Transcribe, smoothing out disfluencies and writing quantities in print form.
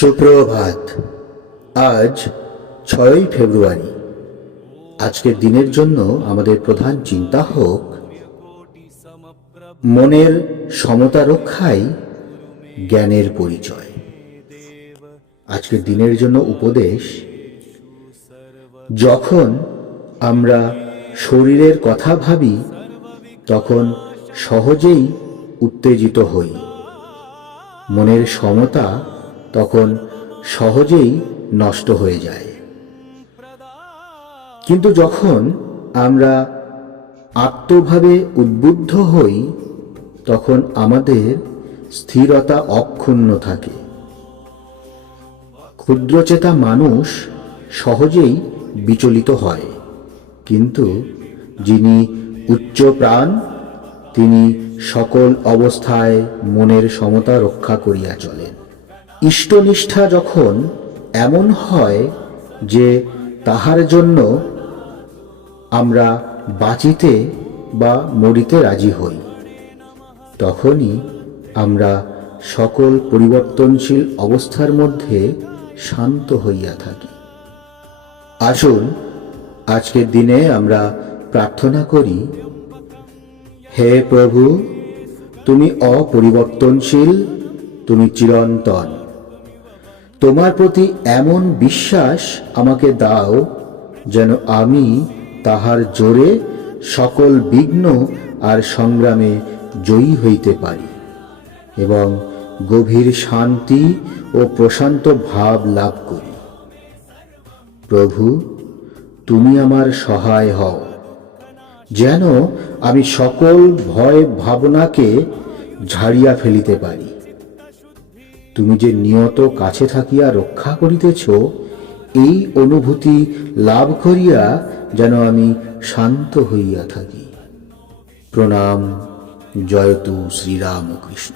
সুপ্রভাত। আজ 6ই ফেব্রুয়ারি। আজকের দিনের জন্য আমাদের প্রধান চিন্তা হোক মনের সমতা রক্ষাই জ্ঞানের পরিচয়। আজকের দিনের জন্য উপদেশ, যখন আমরা শরীরের কথা ভাবি তখন সহজেই উত্তেজিত হই, মনের সমতা তখন সহজেই নষ্ট হয়ে যায়। কিন্তু যখন আমরা আত্মভাবে উদ্বুদ্ধ হই তখন আমাদের স্থিরতা অক্ষুণ্ণ থাকে। ক্ষুদ্রচেতা মানুষ সহজেই বিচলিত হয়, কিন্তু যিনি উচ্চ প্রাণ তিনি সকল অবস্থায় মনের সমতা রক্ষা করিয়া চলেন। ইষ্টনিষ্ঠা যখন এমন হয় যে তাহার জন্য আমরা বাঁচিতে বা মরিতে রাজি হই, তখনই আমরা সকল পরিবর্তনশীল অবস্থার মধ্যে শান্ত হইয়া থাকি। আসুন আজকের দিনে আমরা প্রার্থনা করি, হে প্রভু, তুমি অপরিবর্তনশীল, তুমি চিরন্তন। তোমার প্রতি এমন বিশ্বাস আমাকে দাও যেন আমি তাহার জোরে সকল বিঘ্ন আর সংগ্রামে জয়ী হইতে পারি এবং গভীর শান্তি ও প্রশান্ত ভাব লাভ করি। প্রভু, তুমি আমার সহায় হও, যেন আমি সকল ভয় ভাবনাকে ঝাড়িয়া ফেলিতে পারি। তুমি যে নিয়ত কাছে থাকিয়া রক্ষা করিতেছ, এই অনুভূতি লাভ করিয়া যেন আমি শান্ত হইয়া থাকি। প্রণাম। জয়তু শ্রীরামকৃষ্ণ।